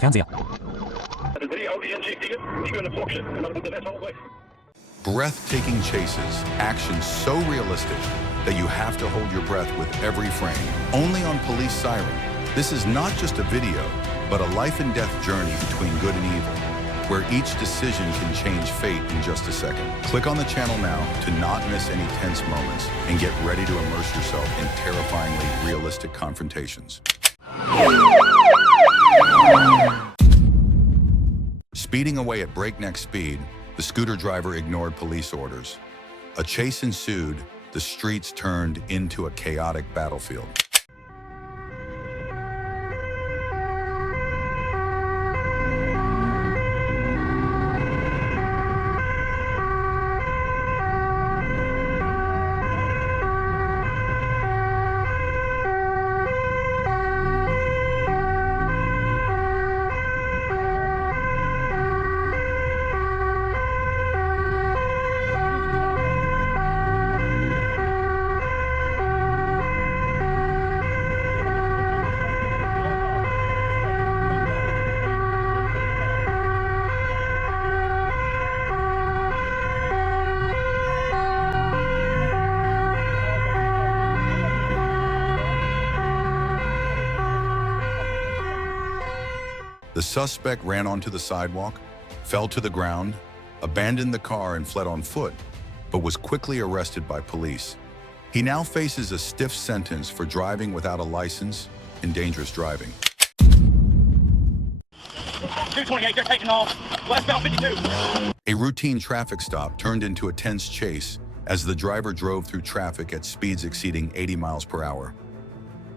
Fernseher. Breathtaking chases, action so realistic that you have to hold your breath with every frame. Only on Police Siren. This is not just a video, but a life and death journey between good and evil, where each decision can change fate in just a second. Click on the channel now to not miss any tense moments and get ready to immerse yourself in terrifyingly realistic confrontations. Speeding away at breakneck speed, the scooter driver ignored police orders. A chase ensued, the streets turned into a chaotic battlefield. The suspect ran onto the sidewalk, fell to the ground, abandoned the car and fled on foot, but was quickly arrested by police. He now faces a stiff sentence for driving without a license and dangerous driving. 228, they're taking off. Westbound 52. A routine traffic stop turned into a tense chase as the driver drove through traffic at speeds exceeding 80 miles per hour.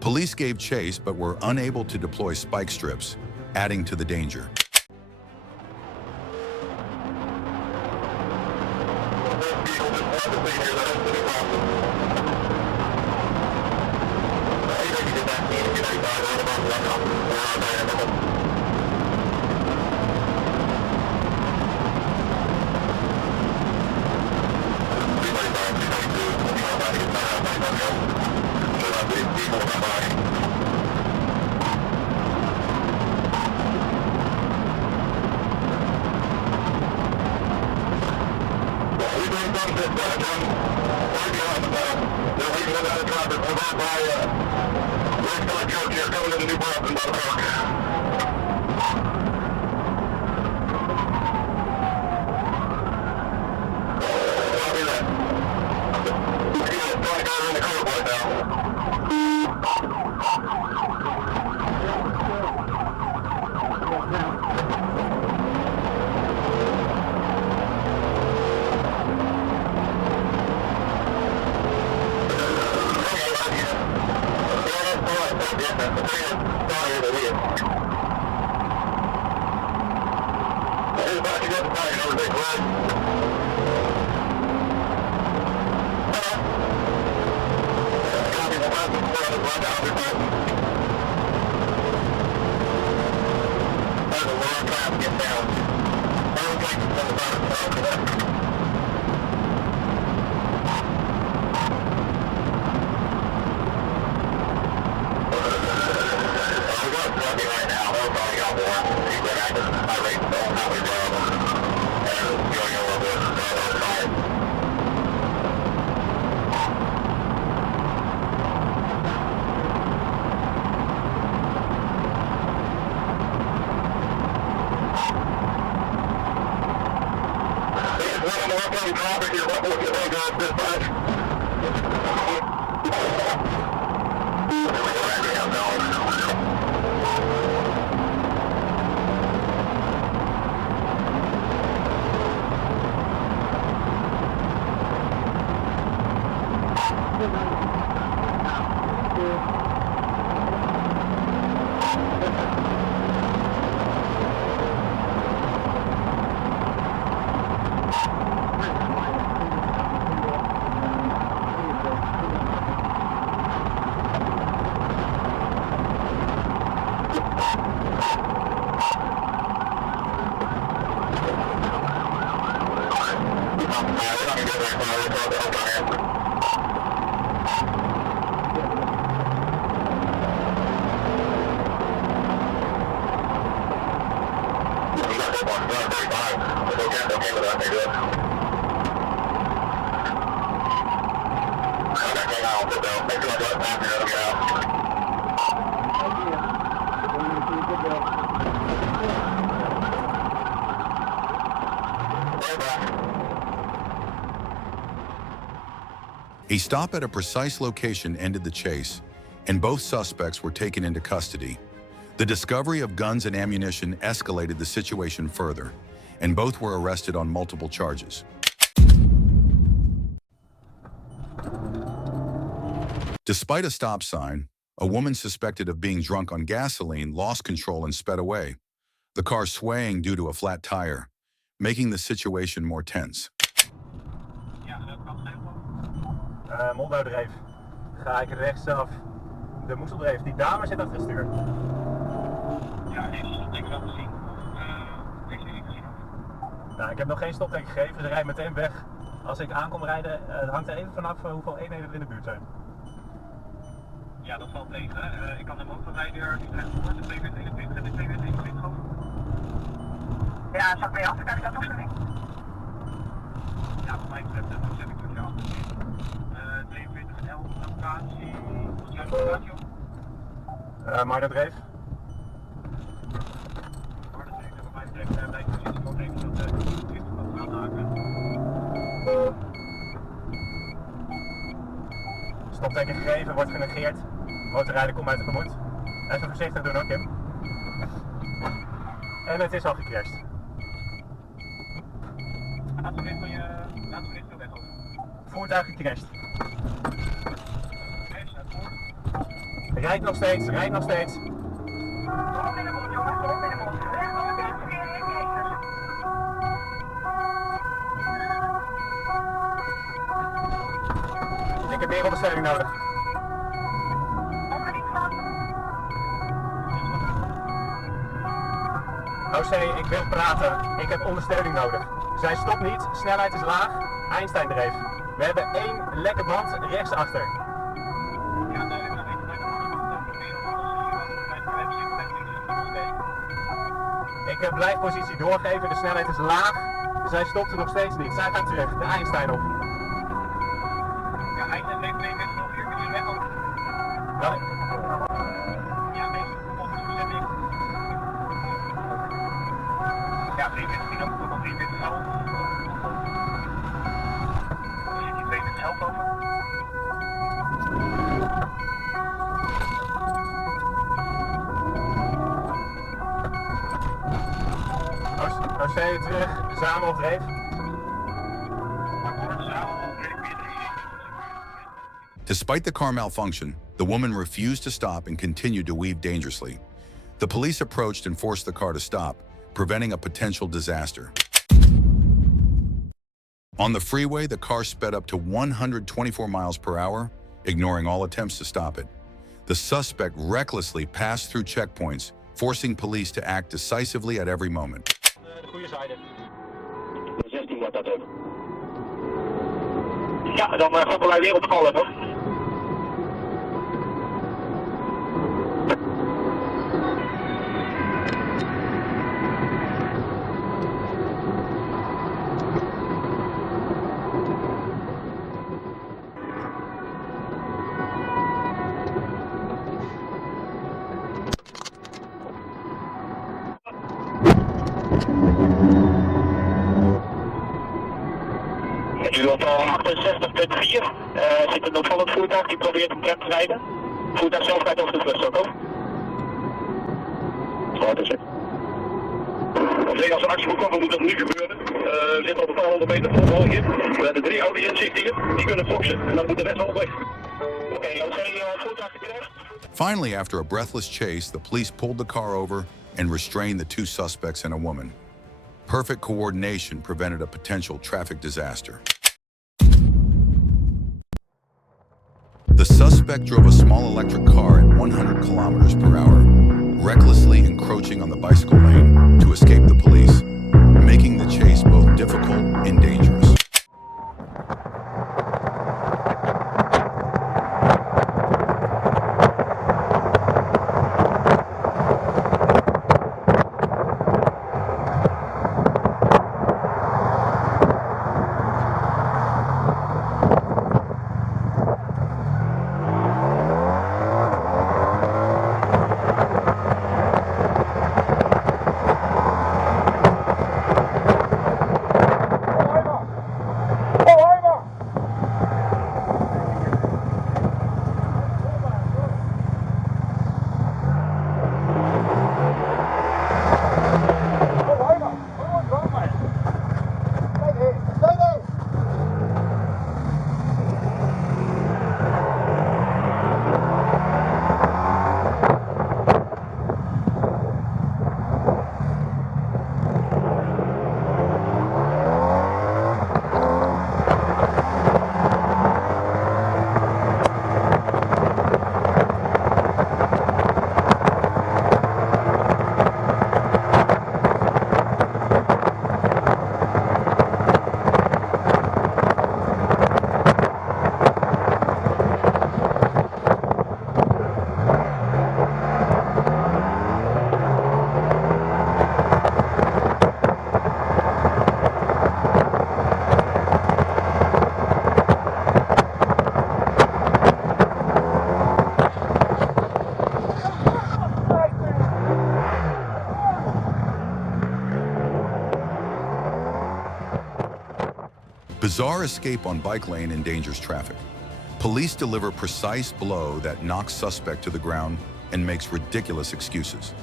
Police gave chase but were unable to deploy spike strips, adding to the danger. A stop at a precise location ended the chase, and both suspects were taken into custody. The discovery of guns and ammunition escalated the situation further, and both were arrested on multiple charges. Despite a stop sign, a woman suspected of being drunk on gasoline lost control and sped away, the car swaying due to a flat tire, making the situation more tense. Mondhoudreef. Ga ik rechtsaf de moeseldreef. Die dame zit achter het stuur. Ja, deze stopteken wel gezien. Deze niet gezien. Nou, ik heb nog geen stopteken gegeven. Ze rijdt meteen weg. Als ik aankom rijden, het hangt er even vanaf hoeveel eenheden er in de buurt zijn. Ja, dat valt tegen. Ik kan hem ook bij de Utrecht voor de 2221 en de 2221 over. Ja, zou ik bij af? Krijg je dat nog niet? Ja, wat mij betreft, dat zet ik voor jou. 22 en 11 locatie. Wat is jouw locatie op? Maar dat dreef. Maar dat is wat mij betreft, bij de positie nog even dat 20 kan aanhaken. Stopteken gegeven, wordt genegeerd. Motorrijder komt mij tegemoet. Even voorzichtig doen hoor, Kim. En het is al gecrashed. Laten we dit zo weg over. Voertuig gecrashed. Crash, naar voren. Rijdt nog steeds, rijdt nog steeds. Op in de mond, jongens, op in de mond. Rechtdoor, verkeer in Jezus. Ik heb meer ondersteuning nodig. Op in van. OC, ik wil praten. Ik heb ondersteuning nodig. Zij stopt niet, snelheid is laag. Einstein dreef. We hebben 1 lekke band rechtsachter. Ja, nee, dat weet ik niet. Ik blijf positie doorgeven, de snelheid is laag. Zij stopt er nog steeds niet. Zij gaat terug, de Einstein op. Ja, Einstein leeft 2 meter nog 4 keer weg over. Dan... Ja, deze volgens de bezetting. Ja, 3 meter 10 ook, tot 3 meter 11. Dan zit je 2 meter 11 over. OC terug, samen op dreef. Despite the car malfunction, the woman refused to stop and continued to weave dangerously. The police approached and forced the car to stop, preventing a potential disaster. On the freeway, the car sped up to 124 miles per hour, ignoring all attempts to stop it. The suspect recklessly passed through checkpoints, forcing police to act decisively at every moment. De goede zijde. 16 wordt dat ook. Ja, dan gokken wij weer op de bal hebben. U op 68.4 zit een opvallend voertuig die probeert om trap te rijden. Het voertuig zelf rijdt over de vluchtstrook, over. Wat is het? Als een actie moet komen, moet dat nu gebeuren. We zitten op een paar 100 meter voor hier. We hebben 3 Audi inzichtingen, die kunnen boksen en dan moet de rest wel weg. Oké, voertuig gecrashed. Finally, after a breathless chase, the police pulled the car over and restrained the 2 suspects and a woman. Perfect coordination prevented a potential traffic disaster. The suspect drove a small electric car at 100 kilometers per hour, recklessly encroaching on the bicycle lane to escape the police, making the chase both difficult and dangerous. Bizarre escape on bike lane endangers traffic. Police deliver precise blow that knocks suspect to the ground and makes ridiculous excuses.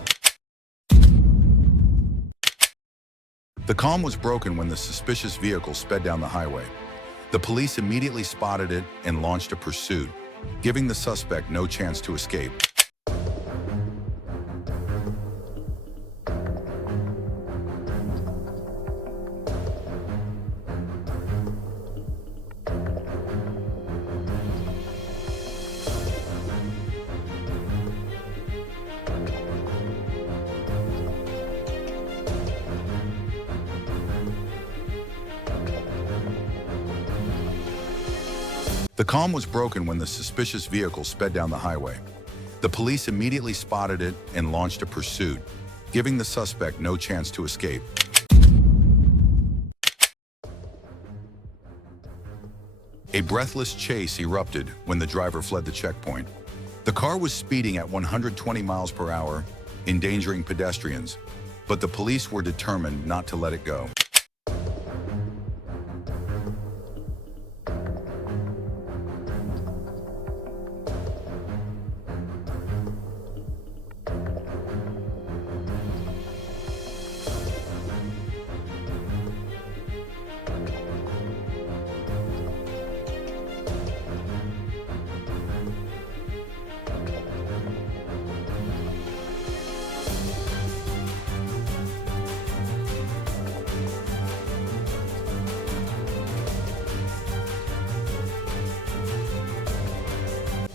The calm was broken when the suspicious vehicle sped down the highway. The police immediately spotted it and launched a pursuit, giving the suspect no chance to escape. The calm was broken when the suspicious vehicle sped down the highway. The police immediately spotted it and launched a pursuit, giving the suspect no chance to escape. A breathless chase erupted when the driver fled the checkpoint. The car was speeding at 120 miles per hour, endangering pedestrians, but the police were determined not to let it go.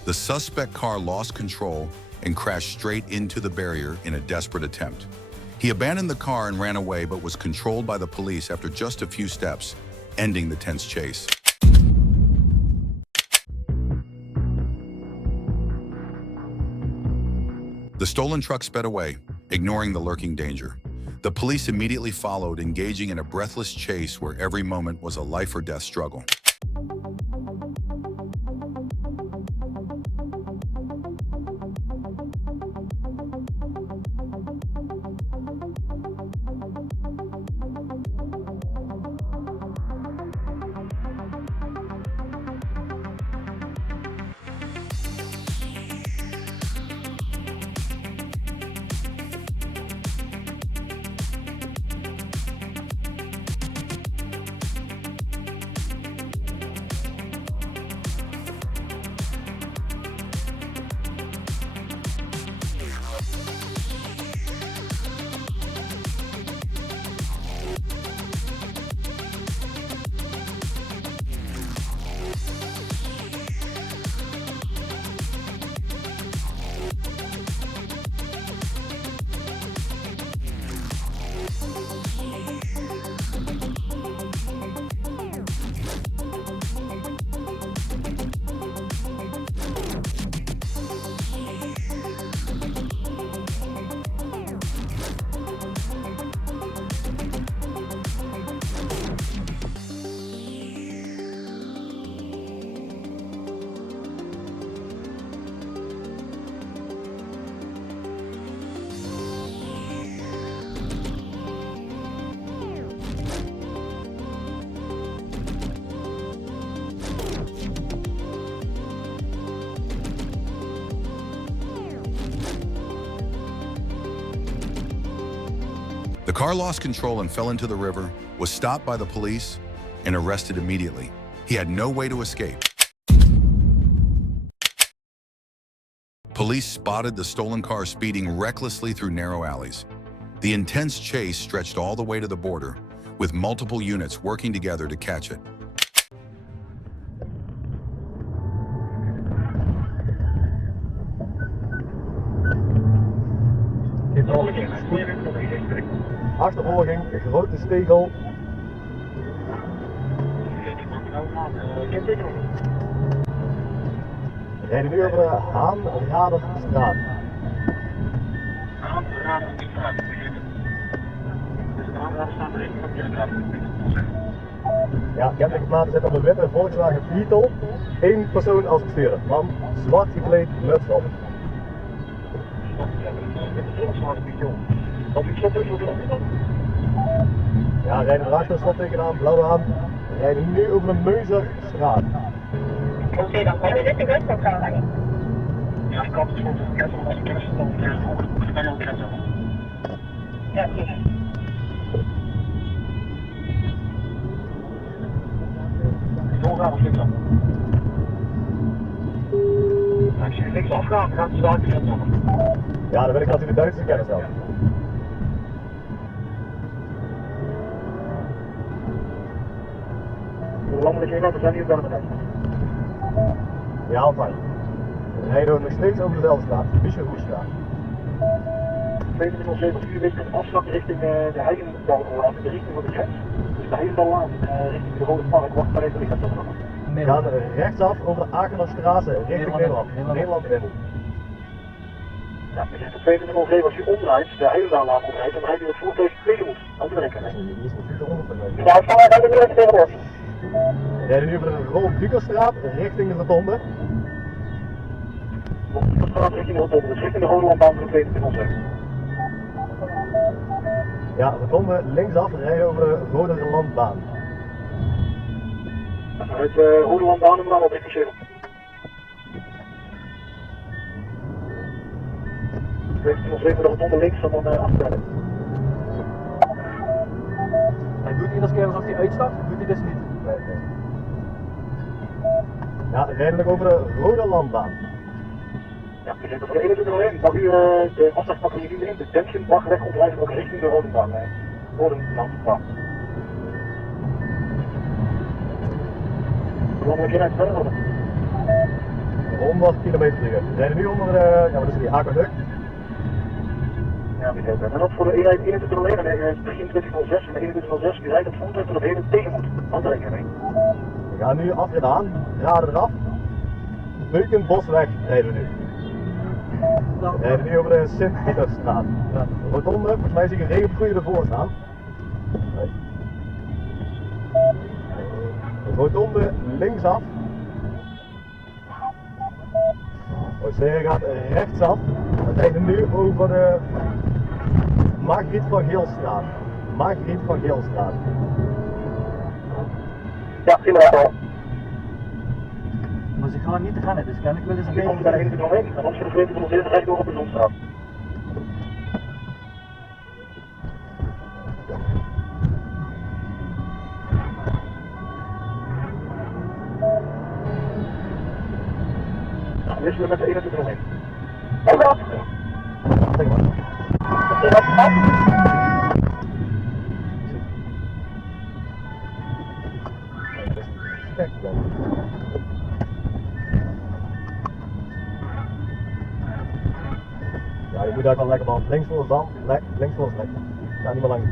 The suspect car lost control and crashed straight into the barrier in a desperate attempt. He abandoned the car and ran away, but was controlled by the police after just a few steps, ending the tense chase. The stolen truck sped away, ignoring the lurking danger. The police immediately followed, engaging in a breathless chase where every moment was a life or death struggle. The car lost control and fell into the river, was stopped by the police, and arrested immediately. He had no way to escape. Police spotted the stolen car speeding recklessly through narrow alleys. The intense chase stretched all the way to the border, with multiple units working together to catch it. Achtervolging, een grote stegel. Rijden nu over de Haan-Raderstraat. Haan-Raderstraat. Dus de Haan-Raderstraat er even op je straat. Ja, kentekenplaat zit op de witte Volkswagen Beetle. 1 persoon als bestuurder. Man, zwart gekleed, muts op. Ja, rijden erachter, stotteken aan, blauw aan. We rijden nu over een Meuzerstraat. Oké, dan kan je dit de grens op gaan rijden. Ja, ik kan het voor de grens als ik kerst dan volgende bij de grens over. Ja, precies. Doorgaan of linksaf? Als je linksaf gaat, gaat de zaak de grens over. Ja, dan wil ik dat u de Duitse kennis had. De landelijke inhouden zijn hier bij de grens. Ja, altijd. We rijden nog steeds over dezelfde straat, Bischofstraat. 2207 weet een afslag richting de Heijenballaan, in de richting van de grens. Dus de Heijenballaan richting de Rode Park, wacht maar even, ik ga het zo. We gaan rechtsaf over de Akenerstraat richting Nederland. Nederland in. Ja, je zegt op 2207 als je omdraait, de Heijenballaan omrijdt, dan rijdt je het voertuig tegen moet. Aan de rekening. Die is niet goed onder. Ja, van mij rijden we even tegenwoordig. We rijden nu over de Rolf-Dukerstraat richting de Rotonde. De straat richting de Rotonde, dus richting de Rode Landbaan van 2207. Ja, Rotonde linksaf rijden over de Rode Landbaan. Uit de Rode Landbaan en dan op richting 7. 2207 de Rotonde links en dan achteruit. Hij doet iedere keer alsof hij uitstapt, doet hij dus niet. Nee. Ja, we rijden nog over de Rode Landbaan. Ja, we zitten voor de 2101. Mag u de afslag pakken hier in, de Dashcam wachtweg oprijden ook richting de Rode Baan. Rode Landbaan. Landelijke inhoud verder worden. 100 km per uur. We rijden nu onder de, ja, wat is die, Aquaduct. Ja, wie weet het. En dat voor de eenheid 2101 en 2306 en 2106. U rijdt het voertuig tot op heden tegen moet. Aan de rekening. We gaan nu afrit aan, raden eraf. Beukenbosweg rijden we nu. We rijden nu over de Sint-Pietersstraat. Rotonde, volgens mij zie ik een regenpatrouille ervoor staan. Nee. Rotonde linksaf. Oosteren gaat rechtsaf. We rijden nu over de Margriet van Geelstraat. Margriet van Geelstraat. Ja, inderdaad. Maar ze gaan niet rennen, dus kan ik wel eens een Nu komt u bij de 2101 en anders voor de 2207 recht door op de Zonstraat. Nou, wisselen met de 2101. Over. Zeg maar. Oké, wat is dat? Kijk dan. Ja, je moet daar wel lekker man. Links voor de zand, links voor de lek. Ja, niet meer lang.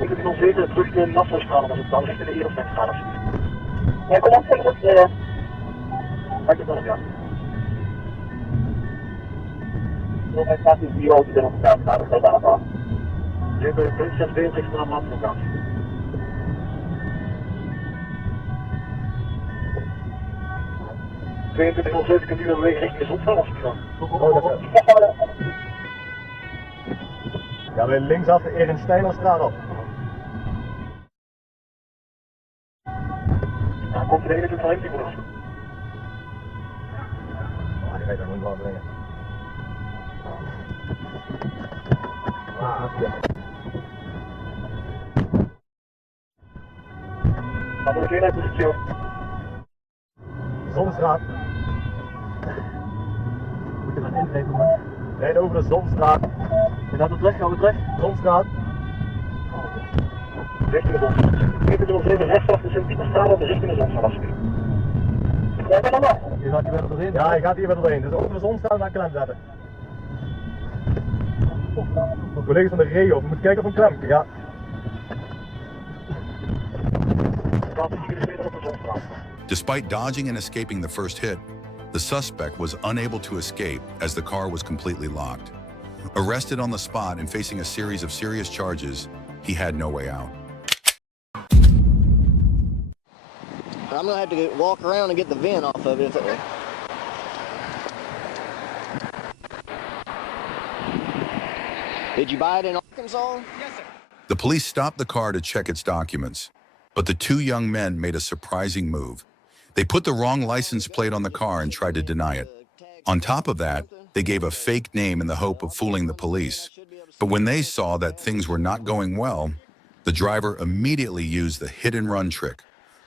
Ik heb nog zeker terug de Nassaustraat als het dan richting de Erostekstraat alsjeblieft. Ja, kom op, goed. Maak het dan op, ja. Volgens mij staat die bureau die erop staat, maar dat is wel af. We hebben Prinses Beatrix van de Landlocatie. ...2207 kunt u dan weer richting de Zonstraat als ik kan. Oh, dat is. Ja, we linksaf de Erin Steinerstraat op. Dan komt de 2101 die broers. Ah, die ga je dan niet wel brengen. Ah, ja. Dan moet ik weer naar positie. Zonstraat. Moet je gaan ingrijpen, man. Rijden over de Zonstraat. Je gaat weer terug, gaan we terug. Zonstraat. Richting de Zonstraat. 2207 rechtsaf de Sint-Pieterstraat op de richting de Zonstraat alsjeblieft. Ja, ben nog. Je gaat hier weer doorheen. Ja, hij gaat hier weer doorheen. Dus over de Zonstraat naar klem zetten. Collega's van de regio, we moeten kijken of een klem. Ja. Dan zie je de tweede op de Zonstraat. Despite dodging and escaping the first hit, the suspect was unable to escape as the car was completely locked. Arrested on the spot and facing a series of serious charges, he had no way out. I'm gonna have to walk around and get the vent off of it. Did you buy it in Arkansas? The police stopped the car to check its documents. But the two young men made a surprising move. They put the wrong license plate on the car and tried to deny it. On top of that, they gave a fake name in the hope of fooling the police. But when they saw that things were not going well, the driver immediately used the hit-and-run trick,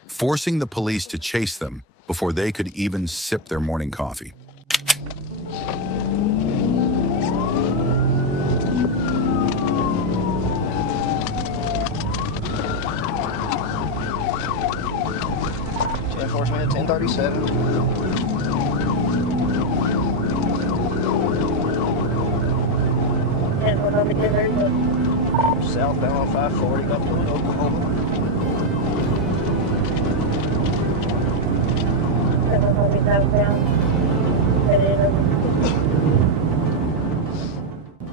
forcing the police to chase them before they could even sip their morning coffee. Enforcement at 1037. Southbound on 540, got to Oklahoma.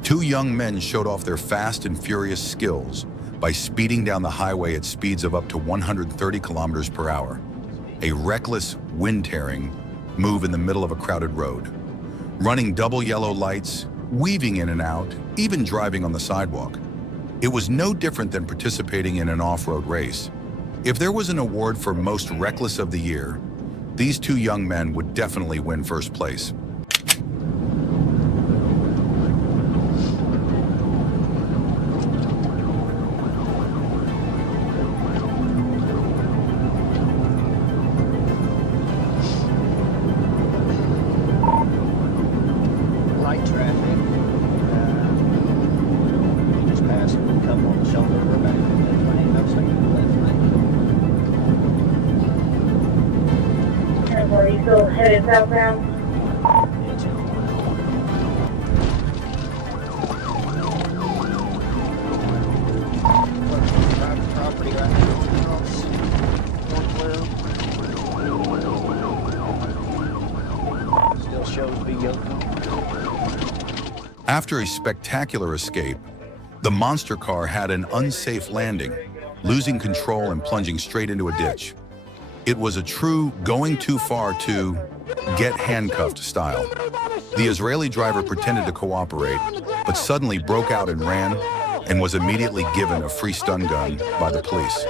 Two young men showed off their fast and furious skills by speeding down the highway at speeds of up to 130 kilometers per hour. A reckless, wind-tearing move in the middle of a crowded road. Running double yellow lights, weaving in and out, even driving on the sidewalk. It was no different than participating in an off-road race. If there was an award for most reckless of the year, these two young men would definitely win first place. Light traffic. Just passed a couple on the shoulder. We're back in the left lane. Looks like the left lane. Are you still headed southbound? Property right now. Still shows be open. After a spectacular escape, the monster car had an unsafe landing, losing control and plunging straight into a ditch. It was a true going too far to get handcuffed style. The Israeli driver pretended to cooperate, but suddenly broke out and ran, and was immediately given a free stun gun by the police.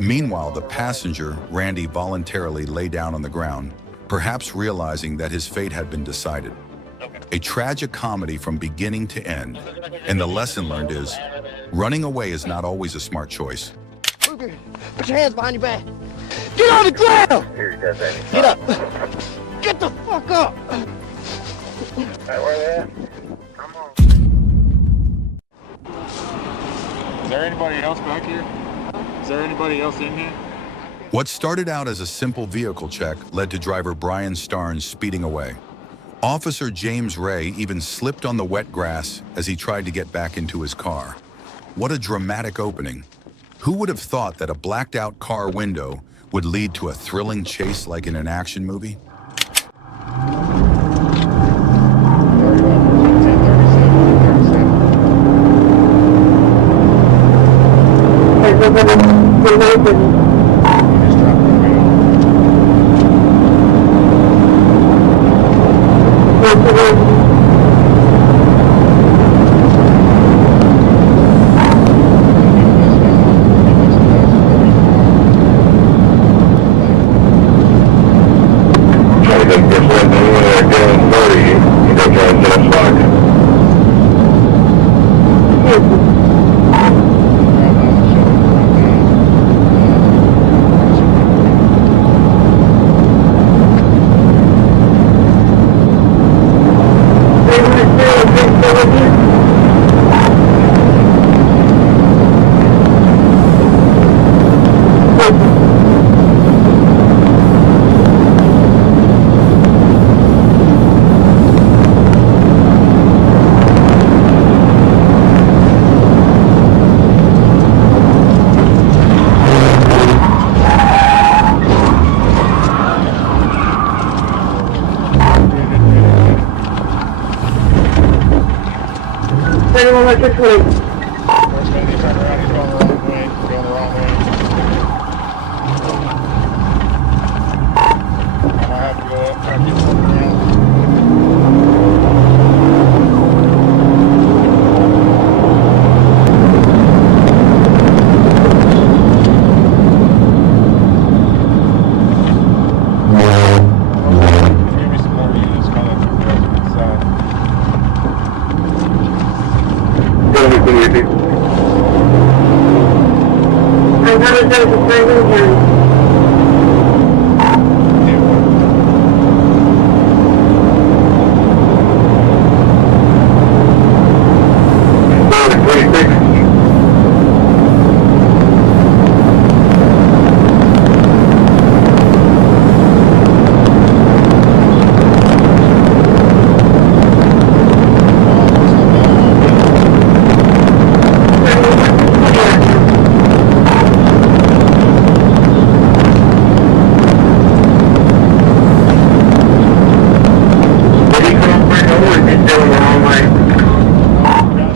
Meanwhile, the passenger, Randy, voluntarily lay down on the ground, perhaps realizing that his fate had been decided. A tragic comedy from beginning to end, and the lesson learned is, running away is not always a smart choice. Put your hands behind your back. Get on the ground! Get up! Get the fuck up! Where they at? Come on. Is there anybody else back here? Is there anybody else in here? What started out as a simple vehicle check led to driver Brian Starnes speeding away. Officer James Ray even slipped on the wet grass as he tried to get back into his car. What a dramatic opening. Who would have thought that a blacked-out car window would lead to a thrilling chase like in an action movie?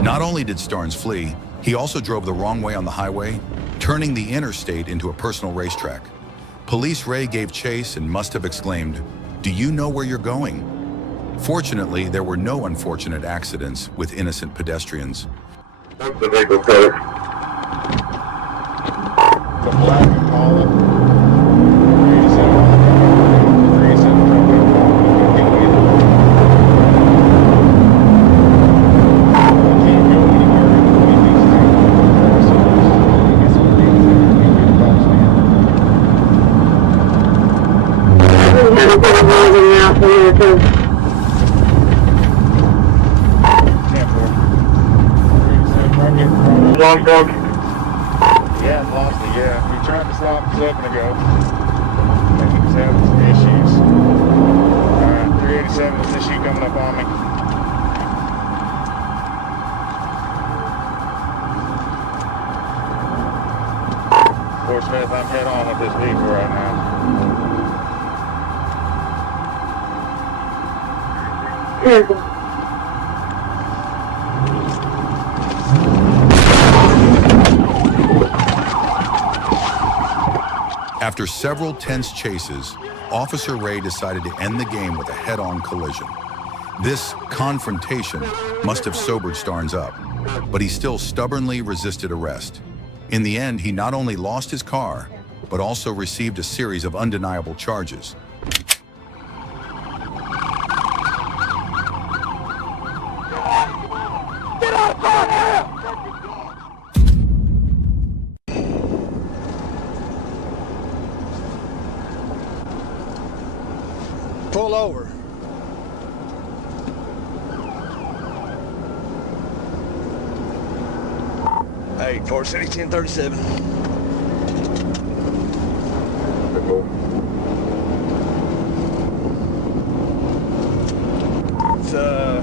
Not only did Starnes flee, he also drove the wrong way on the highway, turning the interstate into a personal racetrack. Police Ray gave chase and must have exclaimed, "Do you know where you're going?" Fortunately, there were no unfortunate accidents with innocent pedestrians. The vehicle code. The black Impala. Long dog. Yeah, lost it, yeah. We tried to stop a second ago. I think he was having some issues. 387 is issue coming up on me. Fort Smith, I'm head on with this vehicle right now. After several tense chases, Officer Ray decided to end the game with a head-on collision. This confrontation must have sobered Starnes up, but he still stubbornly resisted arrest. In the end, he not only lost his car, but also received a series of undeniable charges. Pull over. Hey, Fort City 1037. It's a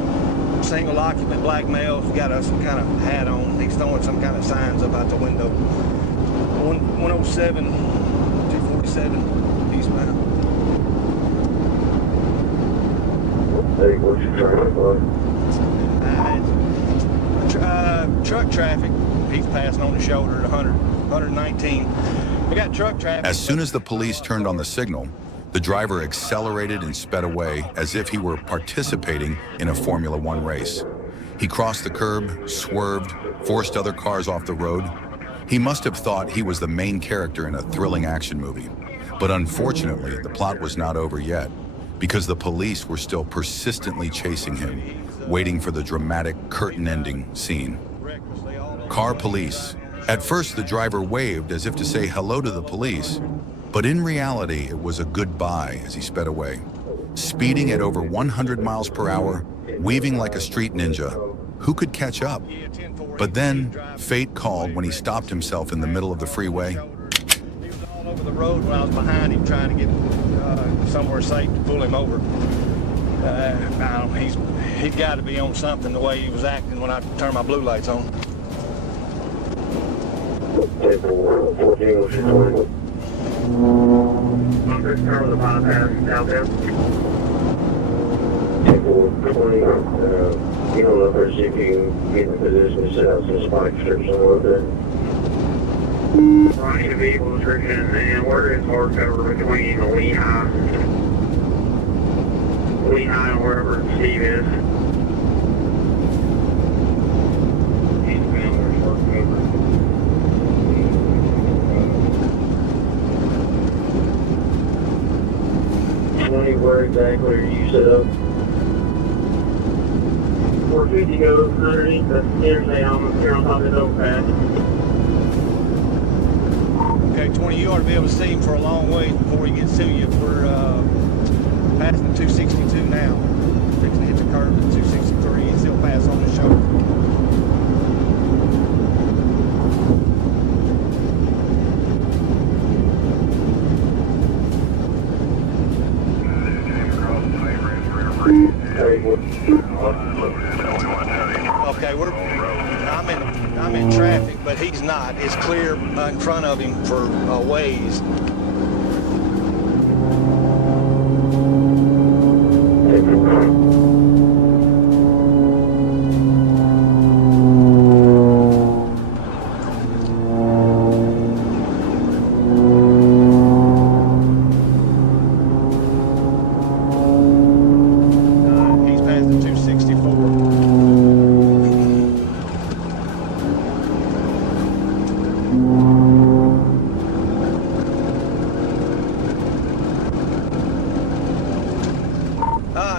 single occupant black male. He's got some kind of hat on. He's throwing some kind of signs up out the window. 107, 247, eastbound. Hey, what's your traffic like? Truck traffic. He's passing on the shoulder at 119. We got truck traffic. As soon as the police turned on the signal, the driver accelerated and sped away as if he were participating in a Formula One race. He crossed the curb, swerved, forced other cars off the road. He must have thought he was the main character in a thrilling action movie. But unfortunately, the plot was not over yet, because the police were still persistently chasing him, waiting for the dramatic curtain-ending scene. Car police. At first, the driver waved as if to say hello to the police, but in reality, it was a goodbye as he sped away. Speeding at over 100 miles per hour, weaving like a street ninja, who could catch up? But then, fate called when he stopped himself in the middle of the freeway. He was all over the road when I was behind him trying to get somewhere safe to pull him over. I don't know, he's got to be on something the way he was acting when I turned my blue lights on. Turn the bypass out there. Table 20, you don't know if you can get in a position to set out some spike strips on there. I need a vehicle description and where is hard cover between the Lehigh and wherever Steve is. Eastbound, there's hard cover. Where exactly are you set up? 450 goes underneath the interstate almost here on top of this overpass. Okay, 20, you ought to be able to see him for a long way before he gets to you. We're passing 262 now. Fixing to hit the curve at 263. He's still pass on the shoulder. Okay, I'm in traffic, but he's not. It's clear in front of him for a ways. He's past the 264.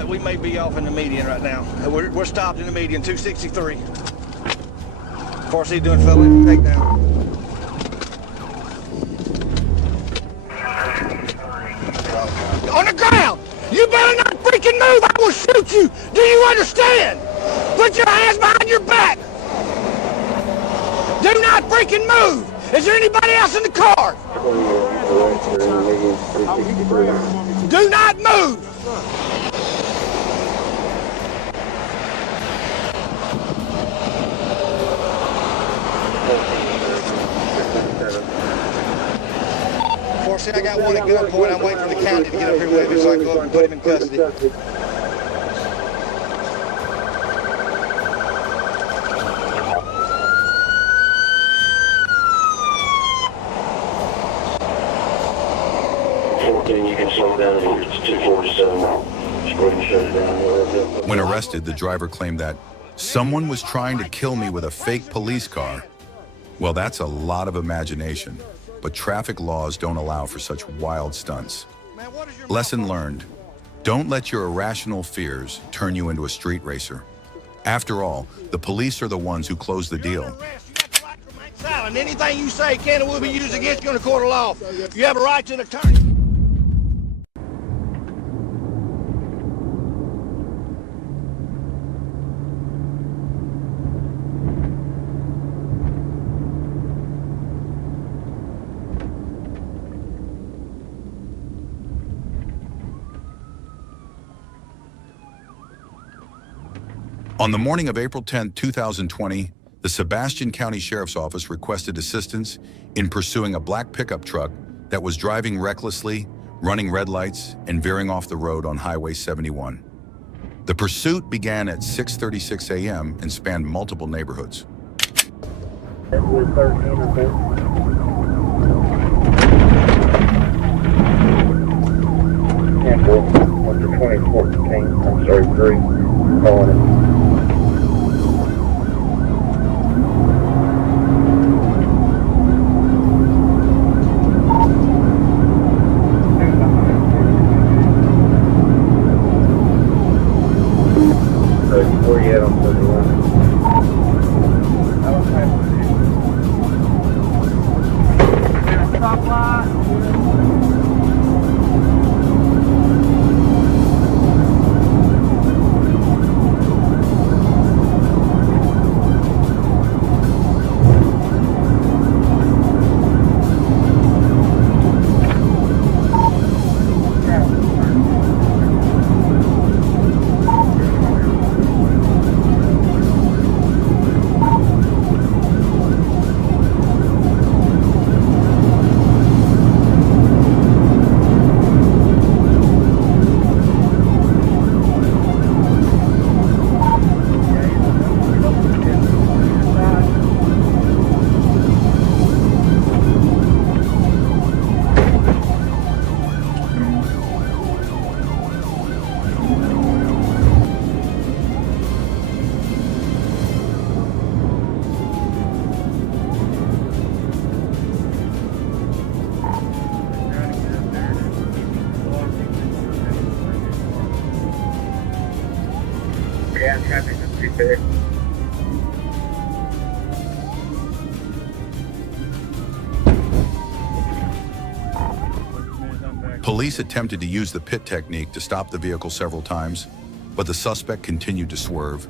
We may be off in the median right now. We're stopped in the median, 263. Of course, he's doing felony takedown. On the ground! You better not freaking move! I will shoot you! Do you understand? Put your hands behind your back! Do not freaking move! Is there anybody else in the car? Do not move! See, I got one at gunpoint. I'm waiting for the county to get up here with me so I can go up and put him in custody. You can slow down here. It's 247. Just go ahead and shut it down. When arrested, the driver claimed that someone was trying to kill me with a fake police car. Well, that's a lot of imagination. But traffic laws don't allow for such wild stunts. Lesson learned. Don't let your irrational fears turn you into a street racer. After all, the police are the ones who close the deal. You have the right to remain silent. Anything you say can and will be used against you in a court of law. You have a right to an attorney. On the morning of April 10, 2020, the Sebastian County Sheriff's Office requested assistance in pursuing a black pickup truck that was driving recklessly, running red lights, and veering off the road on Highway 71. The pursuit began at 6:36 a.m. and spanned multiple neighborhoods. Calling it. Where you at on 31? Stop line. Police attempted to use the pit technique to stop the vehicle several times, but the suspect continued to swerve,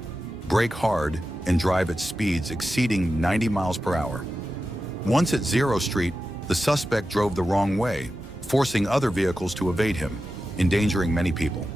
brake hard, and drive at speeds exceeding 90 miles per hour. Once at Zero Street, the suspect drove the wrong way, forcing other vehicles to evade him, endangering many people.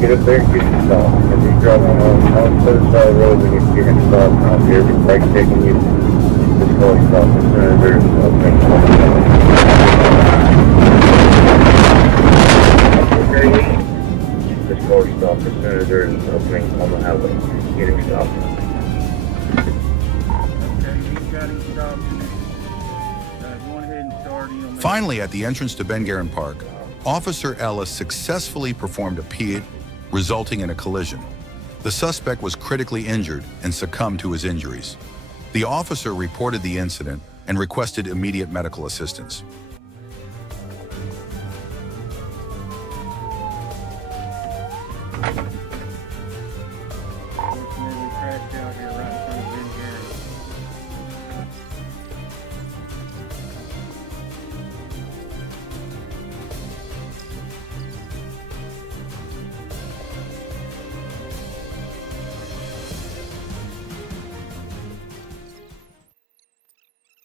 Get up there and get your stop. If you're driving on the other side of the road, when you get your stop, out here, if break taking you, just go and stop as soon as there's an opening. Okay, just go and stop as soon as there's an opening on the highway. Get him stopped. Okay, he's got him stopped. Go ahead and start him. Finally, at the entrance to Ben Guerin Park, Officer Ellis successfully performed a PID, resulting in a collision. The suspect was critically injured and succumbed to his injuries. The officer reported the incident and requested immediate medical assistance.